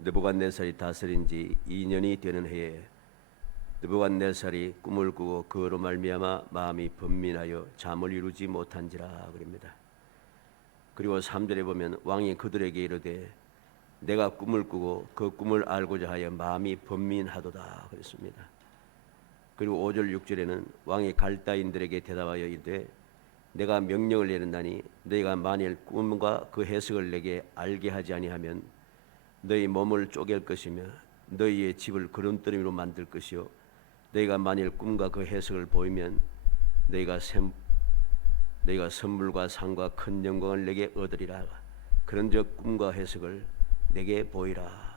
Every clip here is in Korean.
느부갓네살이 다스린 지 2년이 되는 해에 느부갓네살이 꿈을 꾸고 그로 말미암아 마음이 번민하여 잠을 이루지 못한지라 그럽니다. 그리고 3절에 보면 왕이 그들에게 이르되 내가 꿈을 꾸고 그 꿈을 알고자 하여 마음이 번민하도다 그랬습니다. 그리고 5절 6절에는 왕이 갈다인들에게 대답하여 이르되 내가 명령을 내린다니 너희가 만일 꿈과 그 해석을 내게 알게 하지 아니하면 너희 몸을 쪼갤 것이며 너희의 집을 그름더미로 만들 것이요 너희가 만일 꿈과 그 해석을 보이면 너희가 선물과 상과 큰 영광을 내게 얻으리라. 그런즉 꿈과 해석을 내게 보이라.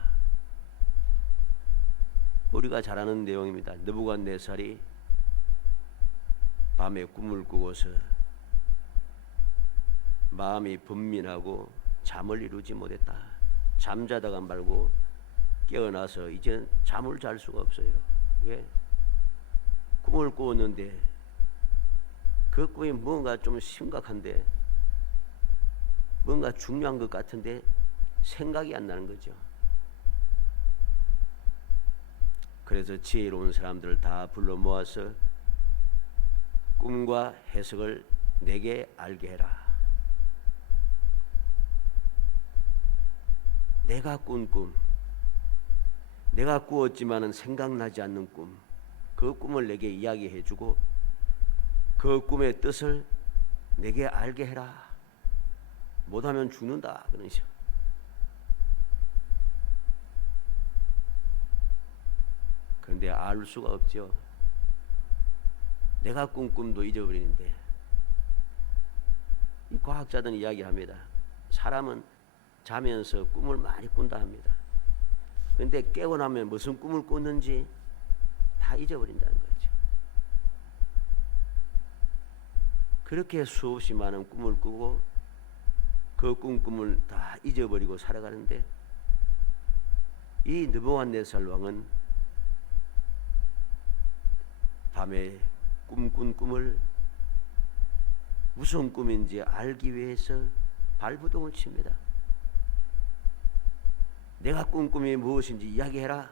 우리가 잘 아는 내용입니다. 느부갓네살이 밤에 꿈을 꾸고서 마음이 번민하고 잠을 이루지 못했다. 잠자다가 말고 깨어나서 이제 잠을 잘 수가 없어요. 왜? 꿈을 꾸었는데 그 꿈이 뭔가 좀 심각한데 뭔가 중요한 것 같은데 생각이 안 나는 거죠. 그래서 지혜로운 사람들을 다 불러 모아서 꿈과 해석을 내게 알게 해라. 내가 꾼 꿈, 내가 꾸었지만은 생각나지 않는 꿈, 그 꿈을 내게 이야기해주고 그 꿈의 뜻을 내게 알게 해라. 못하면 죽는다 그런 식으로. 그런데 알 수가 없죠. 내가 꾼 꿈도 잊어버리는데 이 과학자들은 이야기합니다. 사람은 자면서 꿈을 많이 꾼다 합니다. 그런데 깨어나면 무슨 꿈을 꿨는지 다 잊어버린다는 거죠. 그렇게 수없이 많은 꿈을 꾸고 그 꿈을 다 잊어버리고 살아가는데 이 느부갓네살 왕은 밤에 꿈꾼 꿈을 무슨 꿈인지 알기 위해서 발부동을 칩니다. 내가 꾼 꿈이 무엇인지 이야기해라.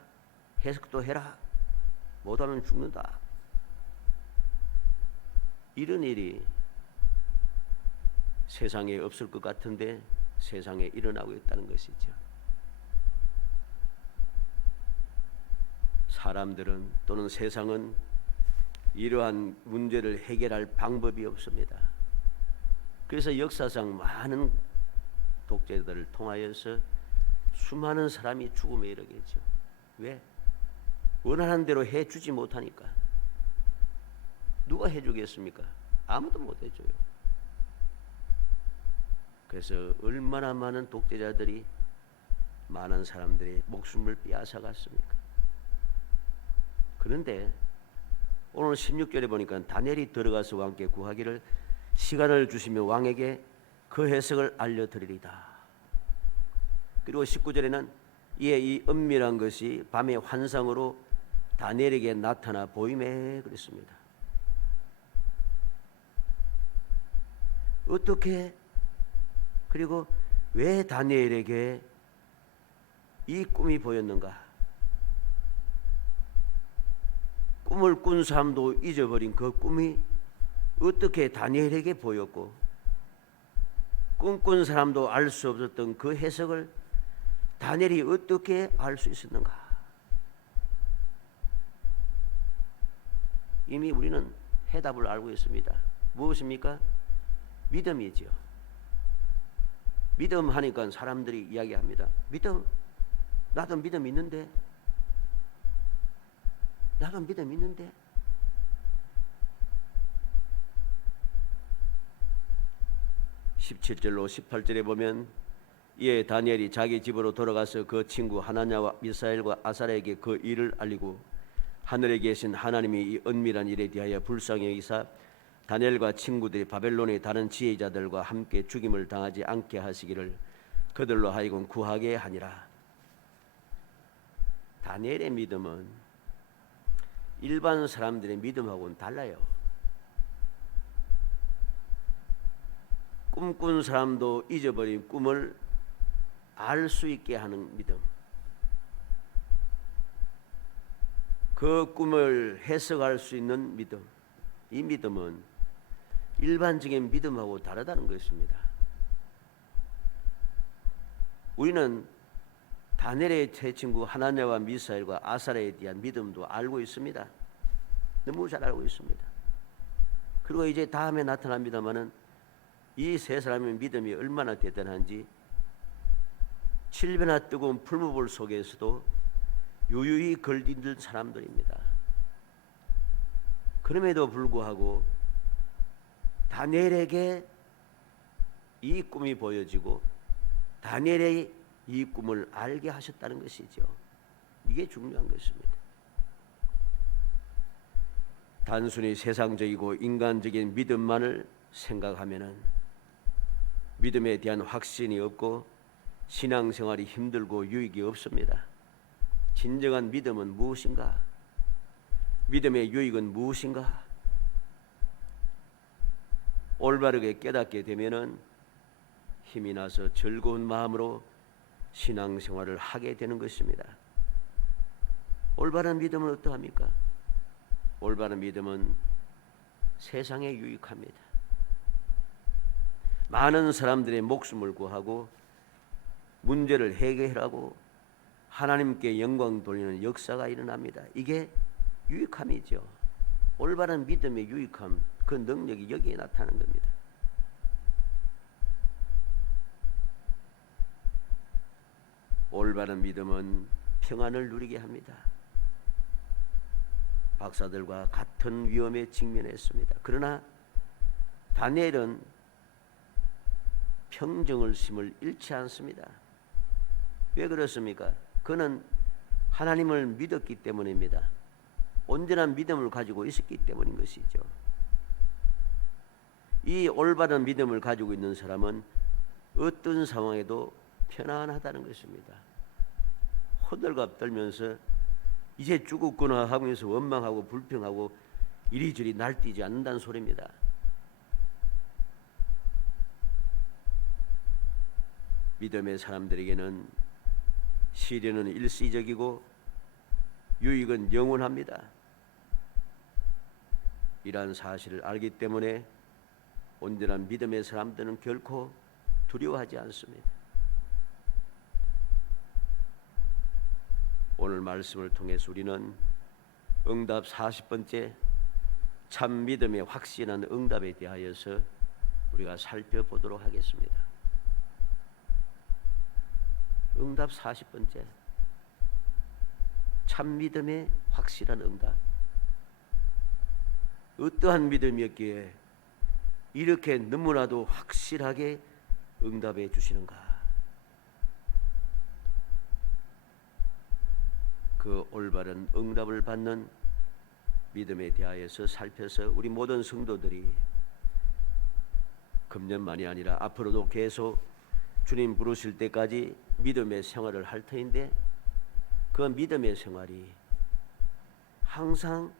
해석도 해라. 못하면 죽는다. 이런 일이 세상에 없을 것 같은데 세상에 일어나고 있다는 것이죠. 사람들은 또는 세상은 이러한 문제를 해결할 방법이 없습니다. 그래서 역사상 많은 독재들을 통하여서 수많은 사람이 죽음에 이르겠죠. 왜? 원하는 대로 해주지 못하니까. 누가 해주겠습니까? 아무도 못 해줘요. 그래서 얼마나 많은 독재자들이 많은 사람들의 목숨을 빼앗아 갔습니까? 그런데 오늘 16절에 보니까 다니엘이 들어가서 왕께 구하기를 시간을 주시며 왕에게 그 해석을 알려드리리다. 그리고 19절에는 이에 이 은밀한 것이 밤의 환상으로 다니엘에게 나타나 보이매 그랬습니다. 어떻게 그리고 왜 다니엘에게 이 꿈이 보였는가? 꿈을 꾼 사람도 잊어버린 그 꿈이 어떻게 다니엘에게 보였고 꿈꾼 사람도 알 수 없었던 그 해석을 다니엘이 어떻게 알 수 있었는가? 이미 우리는 해답을 알고 있습니다. 무엇입니까? 믿음이지요. 믿음 하니까 사람들이 이야기합니다. 믿음? 나도 믿음 있는데. 나도 믿음 있는데. (17절로 18절에) 보면 이에 다니엘이 자기 집으로 돌아가서 그 친구 하나냐와 미사엘과 아사랴에게 그 일을 알리고 하늘에 계신 하나님이 이 은밀한 일에 대하여 불쌍히 여기사 다니엘과 친구들이 바벨론의 다른 지혜자들과 함께 죽임을 당하지 않게 하시기를 그들로 하여금 구하게 하니라. 다니엘의 믿음은 일반 사람들의 믿음하고는 달라요. 꿈꾼 사람도 잊어버린 꿈을 알 수 있게 하는 믿음. 그 꿈을 해석할 수 있는 믿음, 이 믿음은 일반적인 믿음하고 다르다는 것입니다. 우리는 다니엘의 세 친구 하나냐와 미사엘과 아사랴에 대한 믿음도 알고 있습니다. 너무 잘 알고 있습니다. 그리고 이제 다음에 나타납니다마는 이 세 사람의 믿음이 얼마나 대단한지 7배나 뜨거운 풀무불 속에서도 유유히 걸디는 사람들입니다. 그럼에도 불구하고 다니엘에게 이 꿈이 보여지고 다니엘의 이 꿈을 알게 하셨다는 것이죠. 이게 중요한 것입니다. 단순히 세상적이고 인간적인 믿음만을 생각하면은 믿음에 대한 확신이 없고 신앙생활이 힘들고 유익이 없습니다. 진정한 믿음은 무엇인가? 믿음의 유익은 무엇인가? 올바르게 깨닫게 되면은 힘이 나서 즐거운 마음으로 신앙생활을 하게 되는 것입니다. 올바른 믿음은 어떠합니까? 올바른 믿음은 세상에 유익합니다. 많은 사람들의 목숨을 구하고 문제를 해결하고 하나님께 영광 돌리는 역사가 일어납니다. 이게 유익함이죠. 올바른 믿음의 유익함, 그 능력이 여기에 나타나는 겁니다. 올바른 믿음은 평안을 누리게 합니다. 박사들과 같은 위험에 직면했습니다. 그러나 다니엘은 평정을 심을 잃지 않습니다. 왜 그렇습니까? 그는 하나님을 믿었기 때문입니다. 온전한 믿음을 가지고 있었기 때문인 것이죠. 이 올바른 믿음을 가지고 있는 사람은 어떤 상황에도 편안하다는 것입니다. 호들갑 떨면서 이제 죽었구나 하면서 원망하고 불평하고 이리저리 날뛰지 않는다는 소리입니다. 믿음의 사람들에게는 시련은 일시적이고 유익은 영원합니다. 이러한 사실을 알기 때문에 온전한 믿음의 사람들은 결코 두려워하지 않습니다. 오늘 말씀을 통해서 우리는 응답 40번째 참 믿음의 확신한 응답에 대하여서 우리가 살펴보도록 하겠습니다. 응답 40번째 참 믿음의 확실한 응답. 어떠한 믿음이었기에 이렇게 너무나도 확실하게 응답해 주시는가? 그 올바른 응답을 받는 믿음에 대하여서 살펴서 우리 모든 성도들이 금년만이 아니라 앞으로도 계속 주님 부르실 때까지 믿음의 생활을 할 터인데 그 믿음의 생활이 항상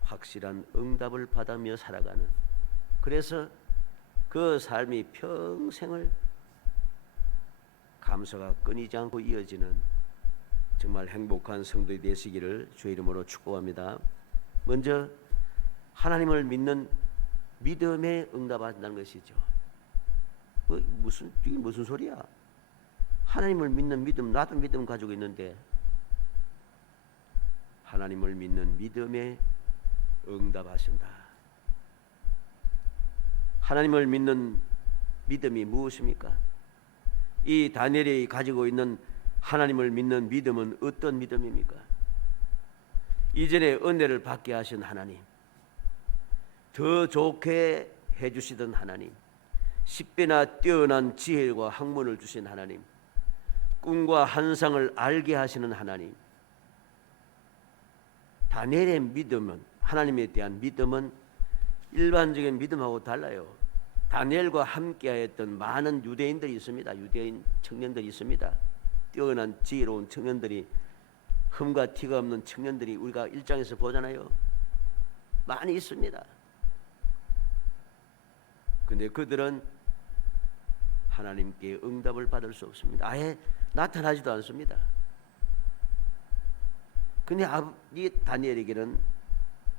확실한 응답을 받으며 살아가는, 그래서 그 삶이 평생을 감사가 끊이지 않고 이어지는 정말 행복한 성도이 되시기를 주의 이름으로 축복합니다. 먼저 하나님을 믿는 믿음에 응답한다는 것이죠. 이게 무슨 소리야? 하나님을 믿는 믿음, 나도 믿음 가지고 있는데 하나님을 믿는 믿음에 응답하신다. 하나님을 믿는 믿음이 무엇입니까? 이 다니엘이 가지고 있는 하나님을 믿는 믿음은 어떤 믿음입니까? 이전에 은혜를 받게 하신 하나님, 더 좋게 해주시던 하나님, 10배나 뛰어난 지혜와 학문을 주신 하나님, 꿈과 환상을 알게 하시는 하나님. 다니엘의 믿음은, 하나님에 대한 믿음은 일반적인 믿음하고 달라요. 다니엘과 함께하였던 많은 유대인들이 있습니다. 유대인 청년들이 있습니다. 뛰어난 지혜로운 청년들이, 흠과 티가 없는 청년들이 우리가 일장에서 보잖아요. 많이 있습니다. 근데 그들은 하나님께 응답을 받을 수 없습니다. 아예 나타나지도 않습니다. 근데 이 다니엘에게는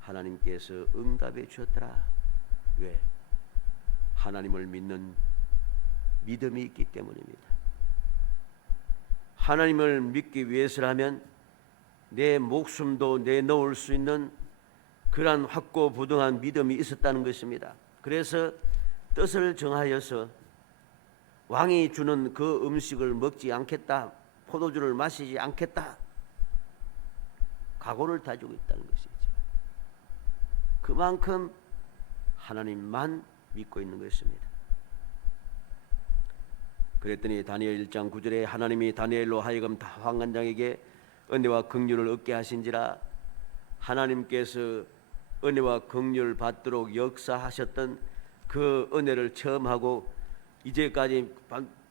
하나님께서 응답해 주었더라. 왜? 하나님을 믿는 믿음이 있기 때문입니다. 하나님을 믿기 위해서라면 내 목숨도 내놓을 수 있는 그러한 확고부동한 믿음이 있었다는 것입니다. 그래서 뜻을 정하여서 왕이 주는 그 음식을 먹지 않겠다, 포도주를 마시지 않겠다, 각오를 다지고 있다는 것이죠. 그만큼 하나님만 믿고 있는 것입니다. 그랬더니 다니엘 1장 9절에 하나님이 다니엘로 하여금 황관장에게 은혜와 긍휼을 얻게 하신지라. 하나님께서 은혜와 긍휼을 받도록 역사하셨던 그 은혜를 체험하고 이제까지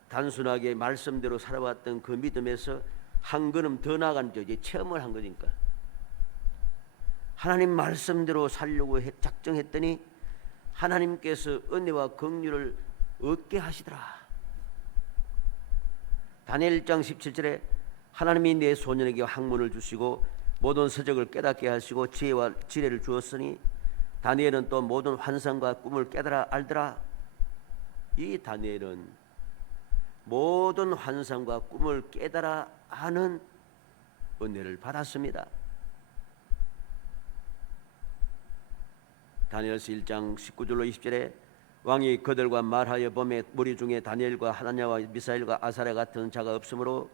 단순하게 말씀대로 살아왔던 그 믿음에서 한 걸음 더 나아간 이제 체험을 한 거니까. 하나님 말씀대로 살려고 작정했더니 하나님께서 은혜와 긍휼을 얻게 하시더라. 다니엘 1장 17절에 하나님이 내 소년에게 학문을 주시고 모든 서적을 깨닫게 하시고 지혜와 지혜를 주었으니 다니엘은 또 모든 환상과 꿈을 깨달아 알더라. 이 다니엘은 모든 환상과 꿈을 깨달아 아는 은혜를 받았습니다. 다니엘서 1장 19절로 20절에 왕이 그들과 말하여 보매 무리 중에 다니엘과 하나냐와 미사엘과 아사랴 같은 자가 없으므로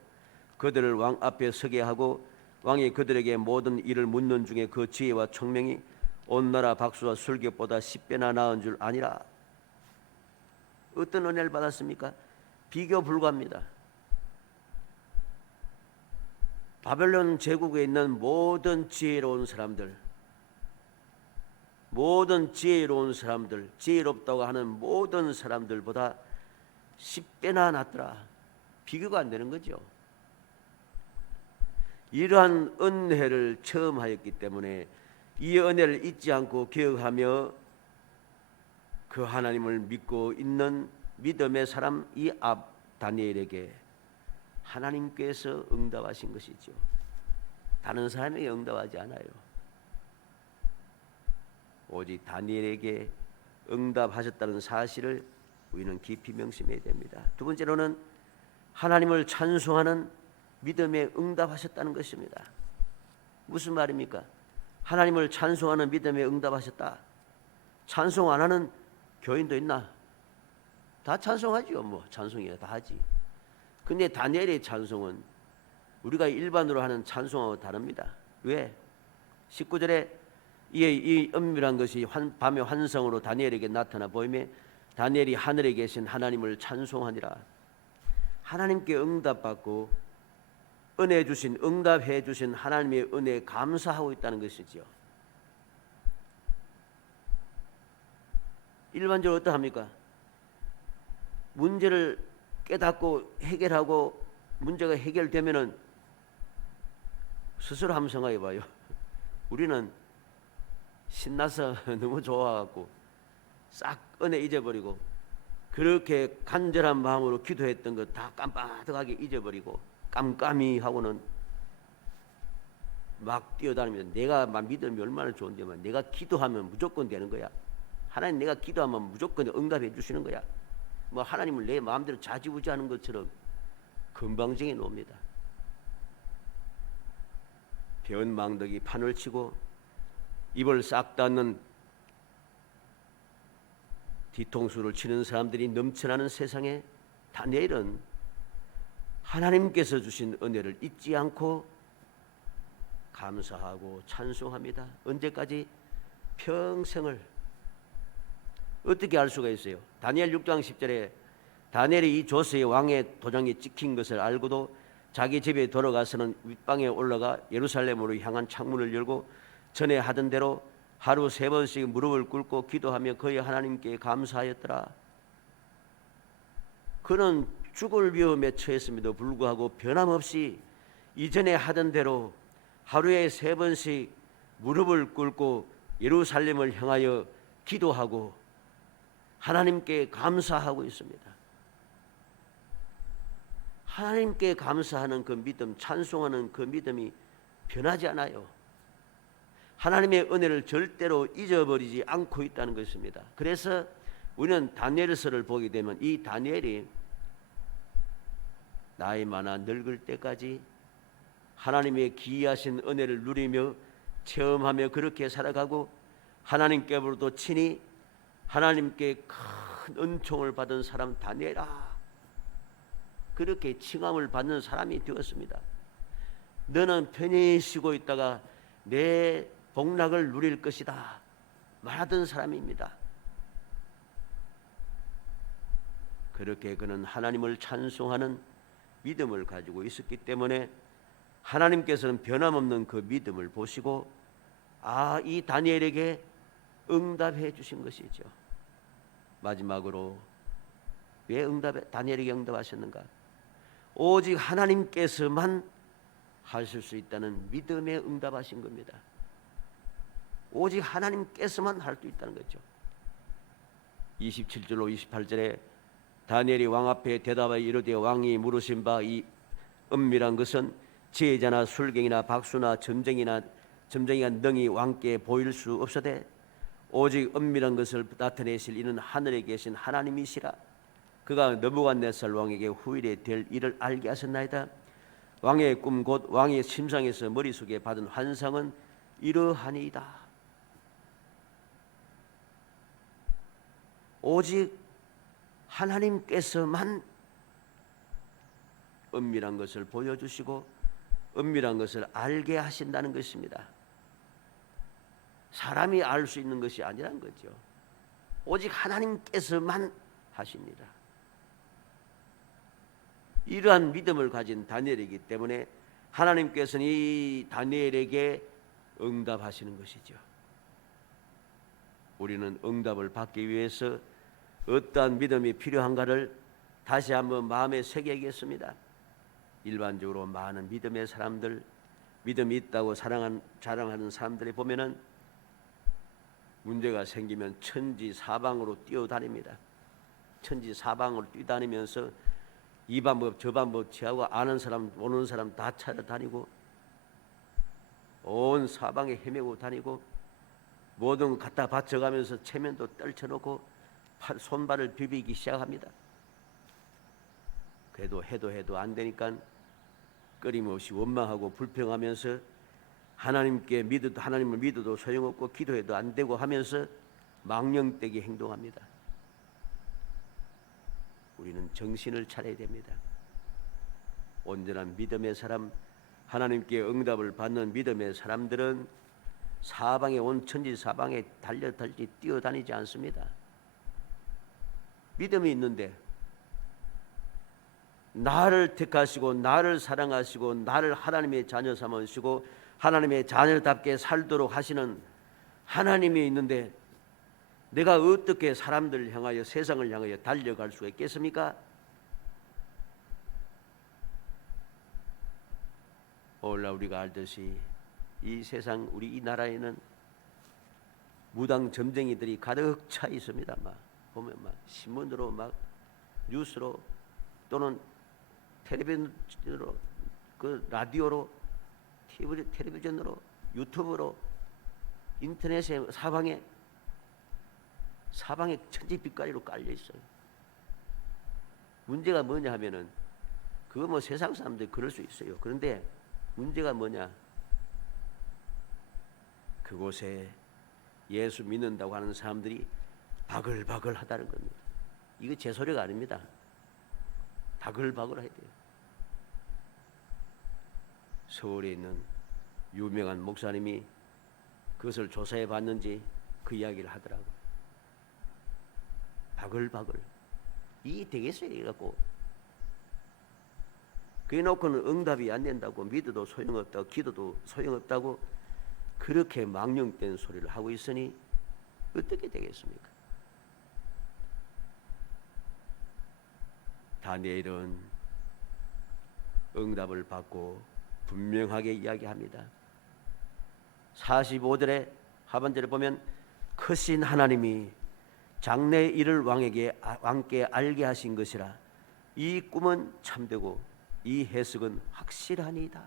그들을 왕 앞에 서게 하고 왕이 그들에게 모든 일을 묻는 중에 그 지혜와 총명이 온 나라 박수와 술객보다 10배나 나은 줄 아니라. 어떤 은혜를 받았습니까? 비교 불가합니다. 바벨론 제국에 있는 모든 지혜로운 사람들, 지혜롭다고 하는 모든 사람들보다 10배나 낫더라. 비교가 안 되는 거죠. 이러한 은혜를 체험하였기 때문에 이 은혜를 잊지 않고 기억하며 그 하나님을 믿고 있는 믿음의 사람 이 다니엘에게 하나님께서 응답하신 것이죠. 다른 사람에게 응답하지 않아요. 오직 다니엘에게 응답하셨다는 사실을 우리는 깊이 명심해야 됩니다. 두 번째로는 하나님을 찬송하는 믿음에 응답하셨다는 것입니다. 무슨 말입니까? 하나님을 찬송하는 믿음에 응답하셨다. 찬송 안 하는 교인도 있나? 다 찬송하죠. 뭐 찬송이야 다 하지. 근데 다니엘의 찬송은 우리가 일반으로 하는 찬송하고 다릅니다. 왜? 19절에 이 은밀한 것이 밤의 환상으로 다니엘에게 나타나 보이매 다니엘이 하늘에 계신 하나님을 찬송하니라. 하나님께 응답받고 은혜 주신, 응답해 주신 하나님의 은혜에 감사하고 있다는 것이죠. 일반적으로 어떠합니까? 문제를 깨닫고 해결하고 문제가 해결되면은 스스로 한번 생각해 봐요. 우리는 신나서 너무 좋아갖고 싹 은혜 잊어버리고 그렇게 간절한 마음으로 기도했던 것 다 깜빡하게 잊어버리고 깜깜이 하고는 막 뛰어다니면서 내가 믿음이 얼마나 좋은데만 내가 기도하면 무조건 되는 거야. 하나님 내가 기도하면 무조건 응답해 주시는 거야. 뭐 하나님을 내 마음대로 좌지우지하는 것처럼 건방지게 놉니다. 배은 망덕이 판을 치고 입을 싹 닫는 뒤통수를 치는 사람들이 넘쳐나는 세상에 다니엘은 하나님께서 주신 은혜를 잊지 않고 감사하고 찬송합니다. 언제까지? 평생을. 어떻게 알 수가 있어요? 다니엘 6장 10절에 다니엘이 이 조스의 왕의 도장이 찍힌 것을 알고도 자기 집에 돌아가서는 윗방에 올라가 예루살렘으로 향한 창문을 열고 전에 하던 대로 하루 3번씩 무릎을 꿇고 기도하며 그의 하나님께 감사하였더라. 그는 죽을 위험에 처했음에도 불구하고 변함없이 이전에 하던 대로 하루에 3번씩 무릎을 꿇고 예루살렘을 향하여 기도하고 하나님께 감사하고 있습니다. 하나님께 감사하는 그 믿음, 찬송하는 그 믿음이 변하지 않아요. 하나님의 은혜를 절대로 잊어버리지 않고 있다는 것입니다. 그래서 우리는 다니엘서를 보게 되면 이 다니엘이 나이 많아 늙을 때까지 하나님의 기이하신 은혜를 누리며 체험하며 그렇게 살아가고 하나님께로부터 친히 하나님께 큰 은총을 받은 사람 다니엘아, 그렇게 칭함을 받는 사람이 되었습니다. 너는 편히 쉬고 있다가 내 복락을 누릴 것이다 말하던 사람입니다. 그렇게 그는 하나님을 찬송하는 믿음을 가지고 있었기 때문에 하나님께서는 변함없는 그 믿음을 보시고 이 다니엘에게 응답해 주신 것이죠. 마지막으로 왜 다니엘에게 응답하셨는가? 오직 하나님께서만 하실 수 있다는 믿음에 응답하신 겁니다. 오직 하나님께서만 할 수 있다는 거죠. 27절로 28절에 다니엘이 왕 앞에 대답하여 이르되 왕이 물으신 바 이 은밀한 것은 지혜자나 술경이나 박수나 점쟁이가 능히 왕께 보일 수 없으되 오직 은밀한 것을 나타내실 이는 하늘에 계신 하나님이시라. 그가 느부갓네살 왕에게 후일에 될 일을 알게 하셨나이다. 왕의 꿈 곧 왕의 심상에서 머릿속에 받은 환상은 이러하니이다. 오직 하나님께서만 은밀한 것을 보여주시고 은밀한 것을 알게 하신다는 것입니다. 사람이 알 수 있는 것이 아니란 거죠. 오직 하나님께서만 하십니다. 이러한 믿음을 가진 다니엘이기 때문에 하나님께서는 이 다니엘에게 응답하시는 것이죠. 우리는 응답을 받기 위해서 어떠한 믿음이 필요한가를 다시 한번 마음에 새기겠습니다. 일반적으로 많은 믿음의 사람들, 믿음이 있다고 자랑하는 사람들이 보면은 문제가 생기면 천지사방으로 뛰어다닙니다. 천지사방으로 뛰다니면서 이 방법 저 방법 취하고 아는 사람 모르는 사람 다 찾아다니고 온 사방에 헤매고 다니고 모든 것 갖다 바쳐가면서 체면도 떨쳐놓고 손발을 비비기 시작합니다. 그래도 해도 안 되니까 끊임없이 원망하고 불평하면서 하나님을 믿어도 소용없고 기도해도 안 되고 하면서 망령되게 행동합니다. 우리는 정신을 차려야 됩니다. 온전한 믿음의 사람, 하나님께 응답을 받는 믿음의 사람들은 사방에 온 천지 사방에 달려달지 뛰어다니지 않습니다. 믿음이 있는데 나를 택하시고 나를 사랑하시고 나를 하나님의 자녀 삼으시고 하나님의 자녀답게 살도록 하시는 하나님이 있는데 내가 어떻게 사람들을 향하여 세상을 향하여 달려갈 수가 있겠습니까? 오늘날 우리가 알듯이 이 세상 우리 이 나라에는 무당 점쟁이들이 가득 차 있습니다. 보면 신문으로 뉴스로 또는 텔레비전으로 그 라디오로 텔레비전으로 유튜브로 인터넷에 사방에 천지 빛깔이로 깔려 있어요. 문제가 뭐냐 하면은 그거 세상 사람들이 그럴 수 있어요. 그런데 문제가 뭐냐? 그곳에 예수 믿는다고 하는 사람들이 바글바글 하다는 겁니다. 이거 제 소리가 아닙니다. 바글바글 해야 돼요. 서울에 있는 유명한 목사님이 그것을 조사해 봤는지 그 이야기를 하더라고요. 바글바글. 이게 되겠어요? 이래갖고 그래 놓고는 응답이 안 된다고 믿어도 소용없다고 기도도 소용없다고 그렇게 망령된 소리를 하고 있으니 어떻게 되겠습니까? 다니엘은 응답을 받고 분명하게 이야기합니다. 45절의 하반절에 보면 크신 하나님이 장래 일을 왕께 알게 하신 것이라 이 꿈은 참되고 이 해석은 확실하니이다.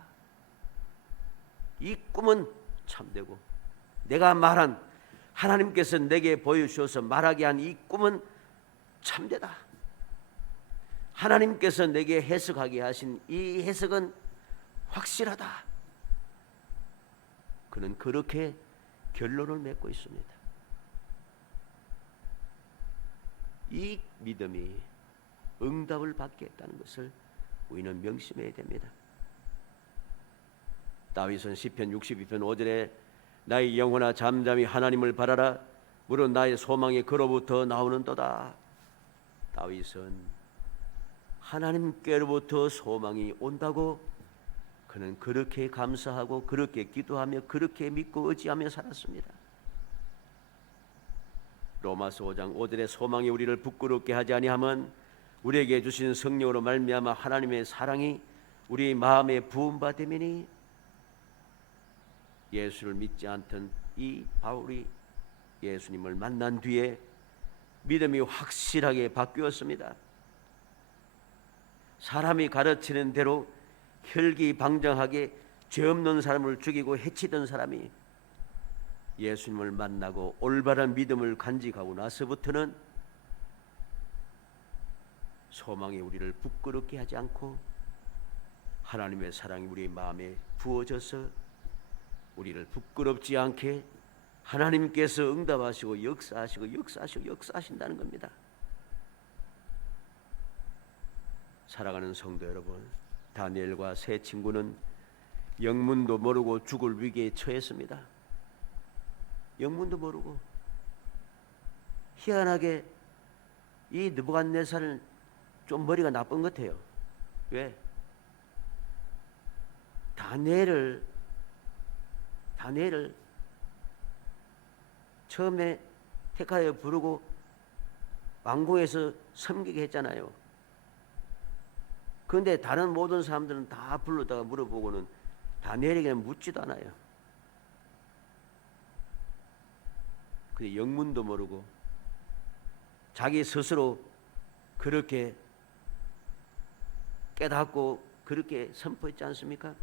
이 꿈은 참되고 내가 말한 하나님께서 내게 보여주셔서 말하게 한 이 꿈은 참되다. 하나님께서 내게 해석하게 하신 이 해석은 확실하다. 그는 그렇게 결론을 맺고 있습니다. 이 믿음이 응답을 받게 했다는 것을 우리는 명심해야 됩니다. 다윗은 시편 62편 5절에 나의 영혼아 잠잠히 하나님을 바라라. 무릇 나의 소망이 그로부터 나오는도다. 다윗은 하나님께로부터 소망이 온다고 그는 그렇게 감사하고 그렇게 기도하며 그렇게 믿고 의지하며 살았습니다. 로마서 5장 5절에 소망이 우리를 부끄럽게 하지 아니하면 우리에게 주신 성령으로 말미암아 하나님의 사랑이 우리 마음에 부음받음이니. 예수를 믿지 않던 이 바울이 예수님을 만난 뒤에 믿음이 확실하게 바뀌었습니다. 사람이 가르치는 대로 혈기방정하게 죄 없는 사람을 죽이고 해치던 사람이 예수님을 만나고 올바른 믿음을 간직하고 나서부터는 소망이 우리를 부끄럽게 하지 않고 하나님의 사랑이 우리 마음에 부어져서 우리를 부끄럽지 않게 하나님께서 응답하시고 역사하신다는 겁니다. 사랑하는 성도 여러분, 다니엘과 세 친구는 영문도 모르고 죽을 위기에 처했습니다. 영문도 모르고. 희한하게 이 느부갓네살은 좀 머리가 나쁜 것 같아요. 왜? 다니엘을 처음에 택하여 부르고 왕궁에서 섬기게 했잖아요. 그런데 다른 모든 사람들은 다 불러다가 물어보고는 다니엘에게는 묻지도 않아요. 근데 영문도 모르고 자기 스스로 그렇게 깨닫고 그렇게 선포했지 않습니까?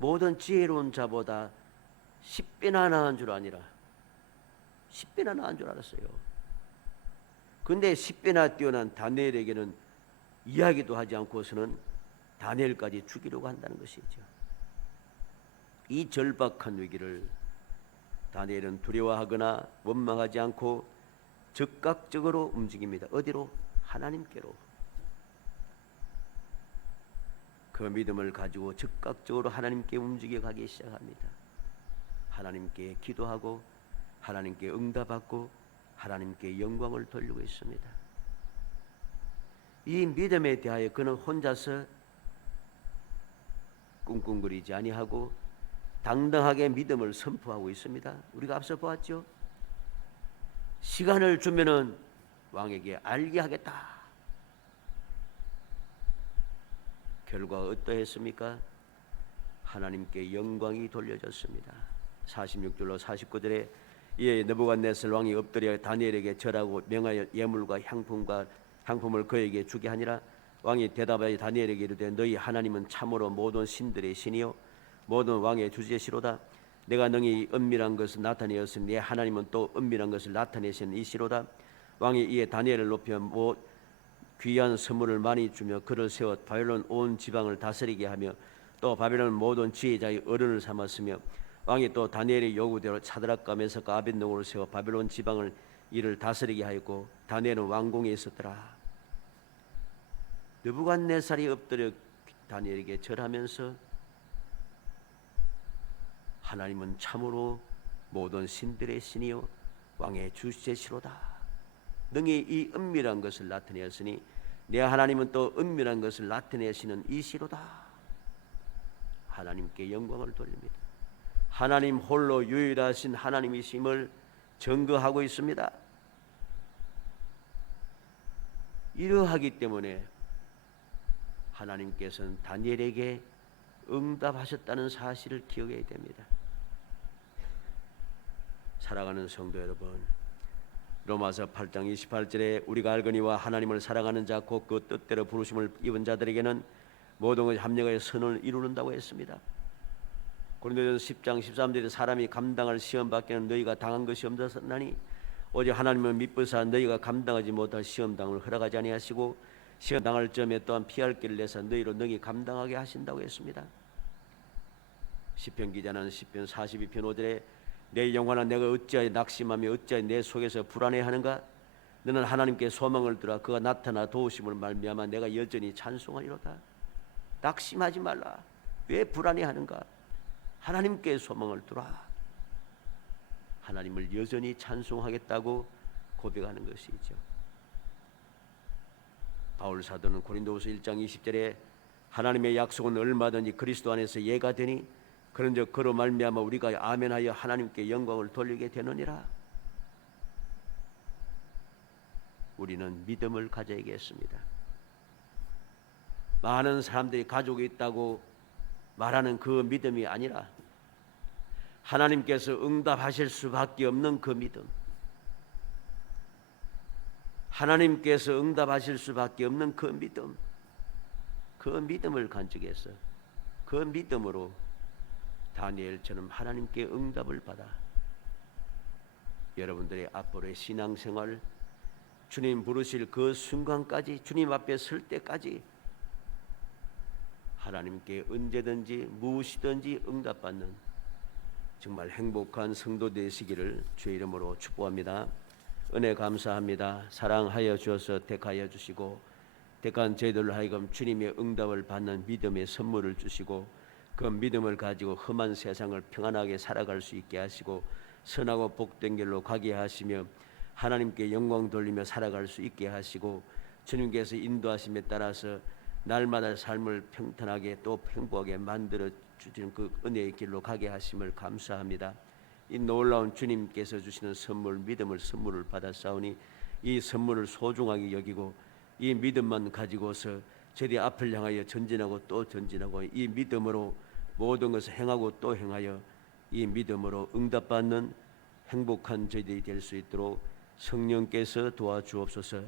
모든 지혜로운 자보다 10배나 나은 줄 아니라 10배나 나은 줄 알았어요. 근데 10배나 뛰어난 다니엘에게는 이야기도 하지 않고서는 다니엘까지 죽이려고 한다는 것이죠. 이 절박한 위기를 다니엘은 두려워하거나 원망하지 않고 즉각적으로 움직입니다. 어디로? 하나님께로. 그 믿음을 가지고 즉각적으로 하나님께 움직여 가기 시작합니다. 하나님께 기도하고 하나님께 응답받고 하나님께 영광을 돌리고 있습니다. 이 믿음에 대하여 그는 혼자서 꿍꿍거리지 아니하고 당당하게 믿음을 선포하고 있습니다. 우리가 앞서 보았죠. 시간을 주면은 왕에게 알게 하겠다. 결과가 어떠했습니까? 하나님께 영광이 돌려졌습니다. 46절로 49절에 이에 느부갓네살 왕이 엎드려 다니엘에게 절하고 명하여 예물과 향품을 그에게 주게 하니라. 왕이 대답하여 다니엘에게 이르되 너희 하나님은 참으로 모든 신들의 신이요 모든 왕의 주제시로다. 내가 능히 은밀한 것을 나타내었으니 내 하나님은 또 은밀한 것을 나타내신 이시로다. 왕이 이에 다니엘을 높여 귀한 선물을 많이 주며 그를 세워 바벨론 온 지방을 다스리게 하며 또 바벨론 모든 지혜자의 어른을 삼았으며 왕이 또 다니엘의 요구대로 사드락과 메삭과 아벳느고를 세워 바벨론 지방을 이를 다스리게 하였고 다니엘은 왕궁에 있었더라. 느부갓네살이 엎드려 다니엘에게 절하면서 하나님은 참으로 모든 신들의 신이요 왕의 주제시로다. 능히 이 은밀한 것을 나타내었으니 내 하나님은 또 은밀한 것을 나타내시는 이시로다. 하나님께 영광을 돌립니다. 하나님 홀로 유일하신 하나님이심을 증거하고 있습니다. 이러하기 때문에 하나님께서는 다니엘에게 응답하셨다는 사실을 기억해야 됩니다. 사랑하는 성도 여러분, 로마서 8장 28절에 우리가 알거니와 하나님을 사랑하는 자 곧 그 뜻대로 부르심을 입은 자들에게는 모든 것이 합력하여 선을 이루는다고 했습니다. 고린도전서 10장 13절에 사람이 감당할 시험 밖에는 너희가 당한 것이 없었나니 오직 하나님은 미쁘사 너희가 감당하지 못할 시험 당을 허락하지 아니하시고 시험 당할 점에 또한 피할 길을 내사 너희로 능히 감당하게 하신다고 했습니다. 시편 기자는 시편 42편 5절에 내 영혼아 내가 어찌하여 낙심하며 어찌하여 내 속에서 불안해하는가. 너는 하나님께 소망을 두라. 그가 나타나 도우심을 말미암아 내가 여전히 찬송하리로다. 낙심하지 말라. 왜 불안해하는가. 하나님께 소망을 두라. 하나님을 여전히 찬송하겠다고 고백하는 것이죠. 바울 사도는 고린도후서 1장 20절에 하나님의 약속은 얼마든지 그리스도 안에서 예가 되니 그런즉 그로 말미암아 우리가 아멘하여 하나님께 영광을 돌리게 되느니라. 우리는 믿음을 가져야겠습니다. 많은 사람들이 가지고 있다고 말하는 그 믿음이 아니라 하나님께서 응답하실 수밖에 없는 그 믿음, 하나님께서 응답하실 수밖에 없는 그 믿음, 그 믿음을 간직해서 그 믿음으로 다니엘처럼 하나님께 응답을 받아 여러분들의 앞으로의 신앙생활, 주님 부르실 그 순간까지, 주님 앞에 설 때까지 하나님께 언제든지 무엇이든지 응답받는 정말 행복한 성도 되시기를 주의 이름으로 축복합니다. 은혜 감사합니다. 사랑하여 주셔서 택하여 주시고 택한 저희들로 하여금 주님의 응답을 받는 믿음의 선물을 주시고 그 믿음을 가지고 험한 세상을 평안하게 살아갈 수 있게 하시고 선하고 복된 길로 가게 하시며 하나님께 영광 돌리며 살아갈 수 있게 하시고 주님께서 인도하심에 따라서 날마다 삶을 평탄하게 또 행복하게 만들어 주시는 그 은혜의 길로 가게 하심을 감사합니다. 이 놀라운 주님께서 주시는 선물, 믿음을 선물을 받았사오니 이 선물을 소중하게 여기고 이 믿음만 가지고서 저희 앞을 향하여 전진하고 또 전진하고 이 믿음으로 모든 것을 행하고 또 행하여 이 믿음으로 응답받는 행복한 저희들이 될 수 있도록 성령께서 도와주옵소서.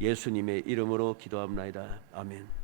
예수님의 이름으로 기도합니다. 아멘.